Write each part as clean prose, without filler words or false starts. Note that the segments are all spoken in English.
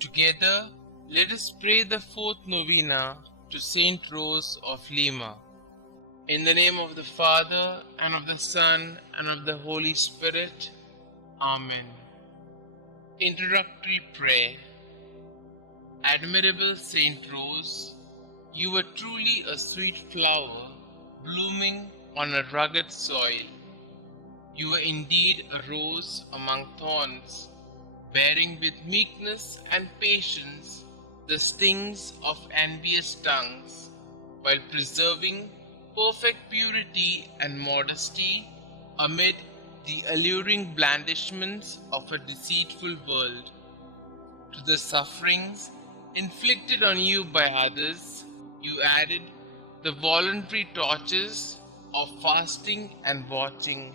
Together, let us pray the fourth novena to St Rose of Lima. In the name of the Father, and of the Son, and of the Holy Spirit. Amen. Introductory Prayer. Admirable St Rose, you were truly a sweet flower blooming on a rugged soil. You were indeed a rose among thorns, bearing with meekness and patience the stings of envious tongues, while preserving perfect purity and modesty amid the alluring blandishments of a deceitful world. To the sufferings inflicted on you by others, you added the voluntary tortures of fasting and watching,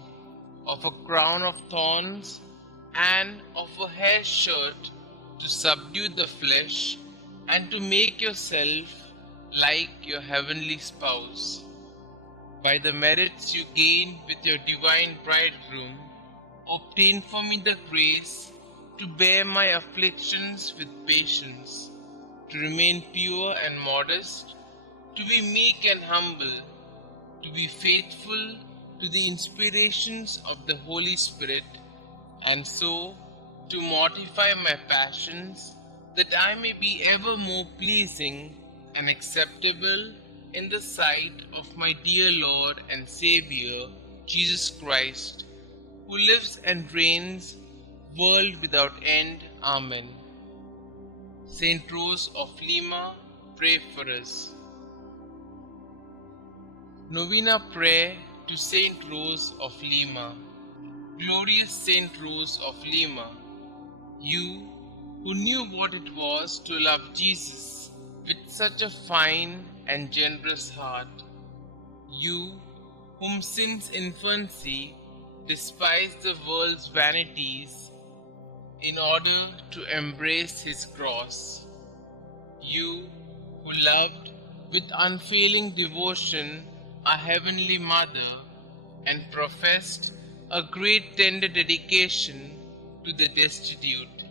of a crown of thorns and of a hair shirt to subdue the flesh and to make yourself like your heavenly spouse. By the merits you gained with your divine bridegroom, obtain for me the grace to bear my afflictions with patience, to remain pure and modest, to be meek and humble, to be faithful to the inspirations of the Holy Spirit, and so to mortify my passions, that I may be ever more pleasing and acceptable in the sight of my dear Lord and Xavier, Jesus Christ, who lives and reigns, world without end. Amen. St Rose of Lima, pray for us. Novena Prayer to St Rose of Lima. Glorious St Rose of Lima, you who knew what it was to love Jesus with such a fine and generous heart, you whom since infancy despised the world's vanities in order to embrace his cross, you who loved with unfailing devotion our Heavenly Mother and professed a great tender dedication to the destitute,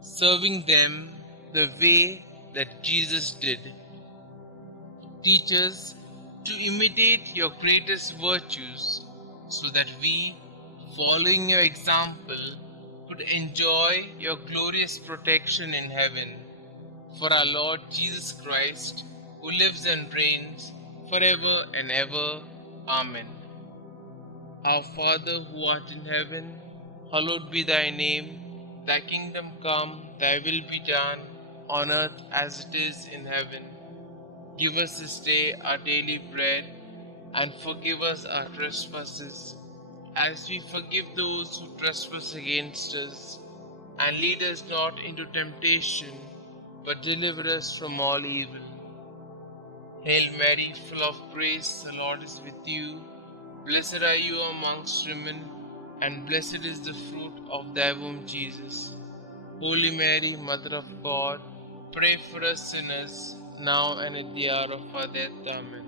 serving them the way that Jesus did. Teach us to imitate your greatest virtues, so that we, following your example, could enjoy your glorious protection in heaven. For our Lord Jesus Christ, who lives and reigns forever and ever. Amen. Our Father who art in heaven, hallowed be thy name. Thy kingdom come, thy will be done, on earth as it is in heaven. Give us this day our daily bread, and forgive us our trespasses, as we forgive those who trespass against us. And lead us not into temptation, but deliver us from all evil. Hail Mary, full of grace, the Lord is with you. Blessed are you amongst women, and blessed is the fruit of thy womb, Jesus. Holy Mary, Mother of God, pray for us sinners, now and at the hour of our death. Amen.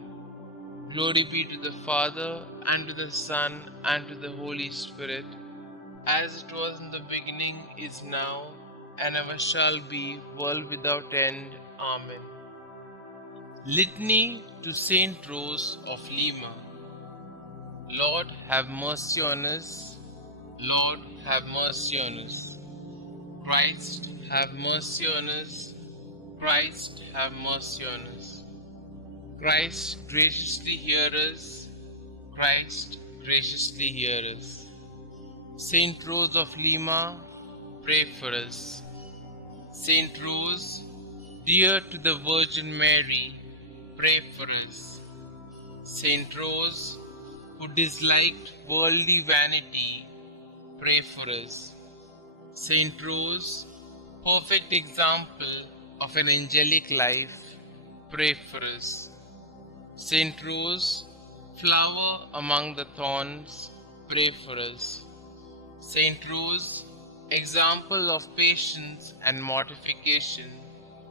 Glory be to the Father, and to the Son, and to the Holy Spirit, as it was in the beginning, is now, and ever shall be, world without end. Amen. Litany to St Rose of Lima. Lord, have mercy on us. Lord, have mercy on us. Christ, have mercy on us. Christ, have mercy on us. Christ, graciously hear us. Christ, graciously hear us. St Rose of Lima, pray for us. St Rose, dear to the Virgin Mary, pray for us. St Rose, who disliked worldly vanity, pray for us. St Rose, perfect example of an angelic life, pray for us. St Rose, flower among the thorns, pray for us. St Rose, example of patience and mortification,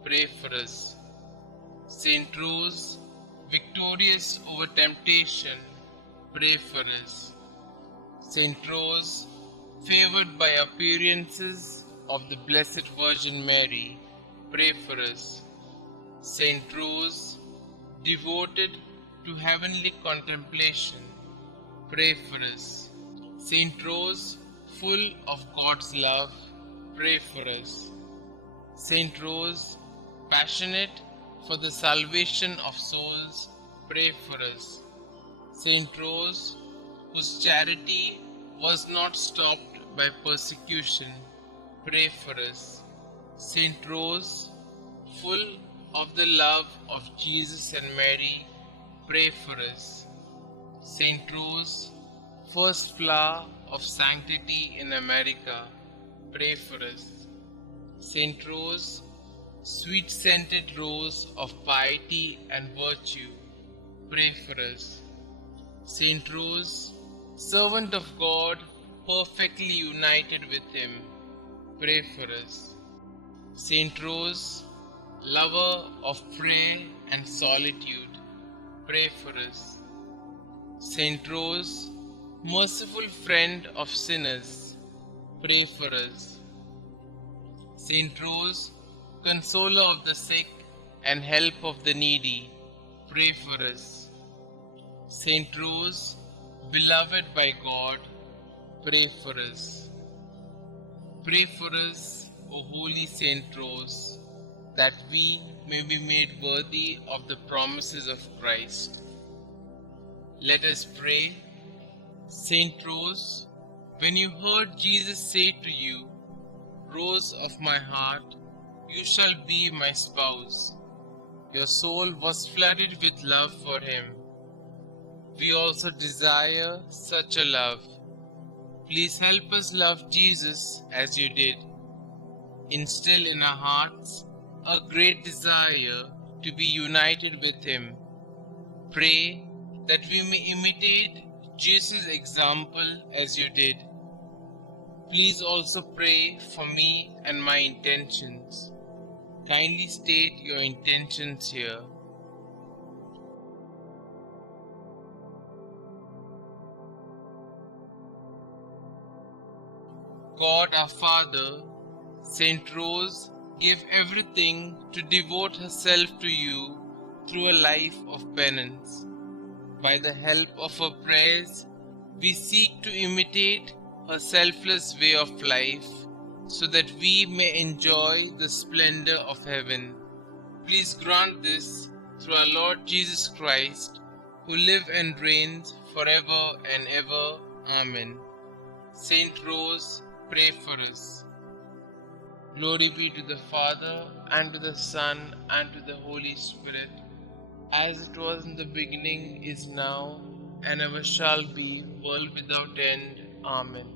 pray for us. St Rose, victorious over temptation, pray for us. St Rose, favored by appearances of the Blessed Virgin Mary, pray for us. St Rose, devoted to heavenly contemplation, pray for us. St Rose, full of God's love, pray for us. St Rose, passionate for the salvation of souls, pray for us. St Rose, whose charity was not stopped by persecution, pray for us. St Rose, full of the love of Jesus and Mary, pray for us. St Rose, first flower of sanctity in America, pray for us. St Rose, sweet-scented rose of piety and virtue, pray for us. St Rose, servant of God, perfectly united with Him, pray for us. St Rose, lover of prayer and solitude, pray for us. St Rose, merciful friend of sinners, pray for us. St Rose, consoler of the sick and help of the needy, pray for us. St Rose, beloved by God, pray for us. Pray for us, O Holy St Rose, that we may be made worthy of the promises of Christ. Let us pray. St Rose, when you heard Jesus say to you, "Rose of my heart, you shall be my spouse," your soul was flooded with love for Him. We also desire such a love. Please help us love Jesus as you did. Instill in our hearts a great desire to be united with Him. Pray that we may imitate Jesus' example as you did. Please also pray for me and my intentions. Kindly state your intentions here. God our Father, St. Rose gave everything to devote herself to you through a life of penance. By the help of her prayers, we seek to imitate her selfless way of life so that we may enjoy the splendor of heaven. Please grant this through our Lord Jesus Christ, who lives and reigns forever and ever. Amen. Saint Rose, pray for us. Glory be to the Father, and to the Son, and to the Holy Spirit, as it was in the beginning, is now, and ever shall be, world without end. Amen.